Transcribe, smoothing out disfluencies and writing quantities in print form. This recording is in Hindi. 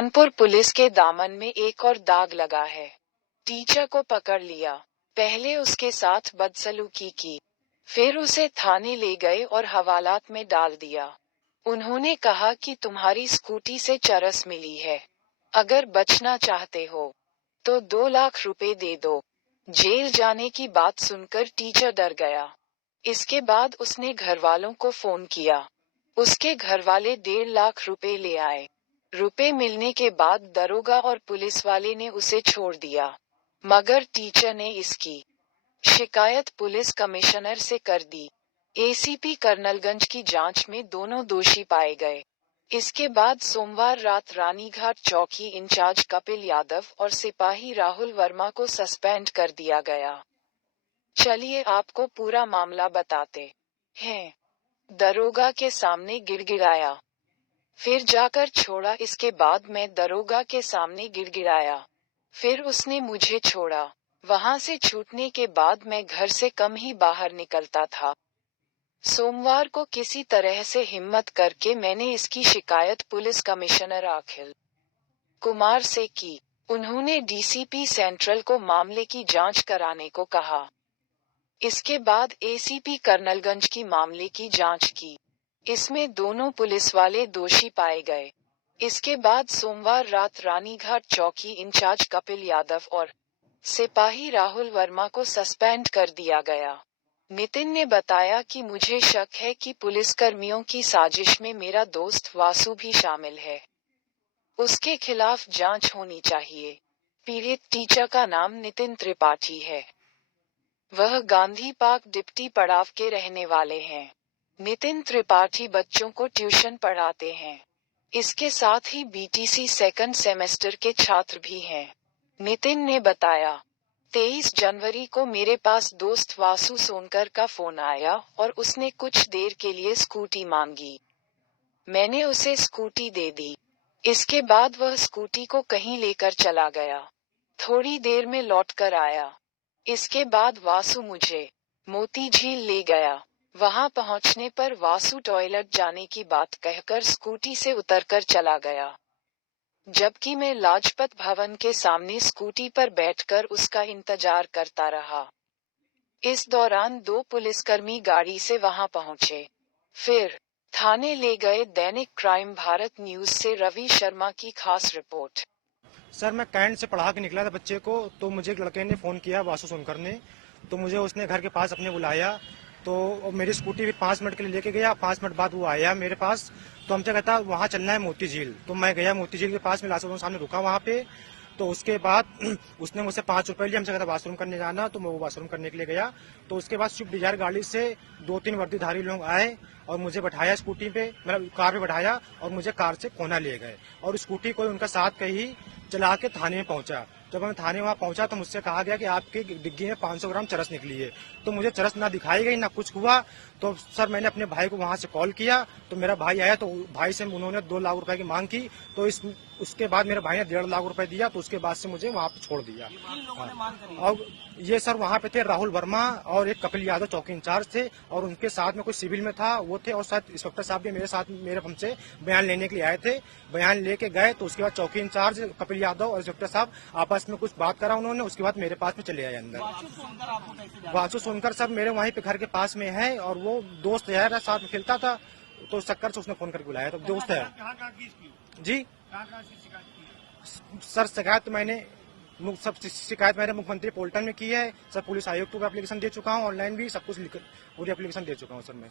कानपुर पुलिस के दामन में एक और दाग लगा है। टीचर को पकड़ लिया। पहले उसके साथ बदसलूकी की, फिर उसे थाने ले गए और हवालात में डाल दिया। उन्होंने कहा कि तुम्हारी स्कूटी से चरस मिली है। अगर बचना चाहते हो तो 2 लाख रुपए दे दो। जेल जाने की बात सुनकर टीचर डर गया। इसके बाद उसने घरवालों को फोन किया। उसके घरवाले 1.5 लाख रुपए ले आए। रुपए मिलने के बाद दरोगा और पुलिस वाले ने उसे छोड़ दिया, मगर टीचर ने इसकी शिकायत पुलिस कमिश्नर से कर दी। एसीपी कर्नलगंज की जांच में दोनों दोषी पाए गए। इसके बाद सोमवार रात रानीघाट चौकी इंचार्ज कपिल यादव और सिपाही राहुल वर्मा को सस्पेंड कर दिया गया। चलिए आपको पूरा मामला बताते हैं। दरोगा के सामने गिड़गिड़ाया, फिर जाकर छोड़ा। इसके बाद मैं दरोगा के सामने गिड़गिड़ाया, फिर उसने मुझे छोड़ा। वहां से छूटने के बाद मैं घर से कम ही बाहर निकलता था। सोमवार को किसी तरह से हिम्मत करके मैंने इसकी शिकायत पुलिस कमिश्नर अखिल कुमार से की। उन्होंने डीसीपी सेंट्रल को मामले की जांच कराने को कहा। इसके बाद एसीपी कर्नलगंज की मामले की जांच की। इसमें दोनों पुलिस वाले दोषी पाए गए। इसके बाद सोमवार रात रानीघाट चौकी इंचार्ज कपिल यादव और सिपाही राहुल वर्मा को सस्पेंड कर दिया गया। नितिन ने बताया कि मुझे शक है कि पुलिसकर्मियों की साजिश में मेरा दोस्त वासु भी शामिल है। उसके खिलाफ जांच होनी चाहिए। पीड़ित टीचर का नाम नितिन त्रिपाठी है। वह गांधी पार्क डिप्टी पड़ाव के रहने वाले हैं। नितिन त्रिपाठी बच्चों को ट्यूशन पढ़ाते हैं। इसके साथ ही बीटीसी सेकंड सेमेस्टर के छात्र भी हैं। नितिन ने बताया, 23 जनवरी को मेरे पास दोस्त वासु सोनकर का फोन आया और उसने कुछ देर के लिए स्कूटी मांगी। मैंने उसे स्कूटी दे दी। इसके बाद वह स्कूटी को कहीं लेकर चला गया। थोड़ी देर में लौट कर आया। इसके बाद वासु मुझे मोती झील ले गया। वहां पहुंचने पर वासु टॉयलेट जाने की बात कहकर स्कूटी से उतरकर चला गया, जबकि मैं लाजपत भवन के सामने स्कूटी पर बैठकर उसका इंतजार करता रहा। इस दौरान 2 पुलिसकर्मी गाड़ी से वहां पहुंचे, फिर थाने ले गए। दैनिक क्राइम भारत न्यूज से रवि शर्मा की खास रिपोर्ट। सर, मैं कैंट से पढ़ा के निकला था बच्चे को, तो मुझे एक लड़के ने फोन किया, वासु सोनकर ने। तो मुझे उसने घर के पास अपने बुलाया। तो मेरी स्कूटी फिर 5 मिनट के लिए लेके गया। 5 मिनट बाद वो आया मेरे पास। तो हमसे कहता वहाँ चलना है मोती झील। तो मैं गया मोती झील के पास में, लाशों के सामने रुका वहाँ पे। तो उसके बाद उसने मुझसे 5 रुपए लिए। हमसे कहता बाथरूम करने जाना, तो मैं वो बाथरूम करने के लिए गया। तो उसके बाद स्विफ्ट डिजायर गाड़ी से 2-3 वर्दीधारी लोग आए और मुझे बैठाया स्कूटी पे, मतलब कार पे बैठाया, और मुझे कार से कोना ले गए और स्कूटी कोई उनका साथ के ही चला के थाने में पहुंचा। जब मैं थाने वहाँ पहुंचा तो मुझसे कहा गया कि आपकी डिग्गी में 500 ग्राम चरस निकली है। तो मुझे चरस ना दिखाई गई ना कुछ हुआ। तो सर, मैंने अपने भाई को वहाँ से कॉल किया, तो मेरा भाई आया। तो भाई से उन्होंने 2 लाख रुपए की मांग की। तो उसके बाद मेरे भाई ने 1.5 लाख रुपए दिया। तो उसके बाद से मुझे वहाँ पे छोड़ दिया। और ये सर वहाँ पे थे राहुल वर्मा और एक कपिल यादव चौकी इंचार्ज थे, और उनके साथ में कोई सिविल में था वो थे, और साथ इंस्पेक्टर साहब भी मेरे साथ मेरे हमसे बयान लेने के लिए आए थे। बयान लेके गए तो उसके बाद चौकी इंचार्ज कपिल यादव और इंस्पेक्टर साहब आपस में कुछ बात करा उन्होंने। उसके बाद मेरे पास में चले आए अंदर। वासु सोनकर सर मेरे वहीं पे घर के पास में है, और वो दोस्त है, साथ में खेलता था। तो उस चक्कर से उसने फोन करके बुलाया। तो दोस्त है जी। सर, शिकायत मैंने मुख्यमंत्री पोर्टल में की है सर। पुलिस आयुक्त को एप्लीकेशन दे चुका हूँ, ऑनलाइन भी सब कुछ पूरी एप्लीकेशन दे चुका हूँ सर मैं।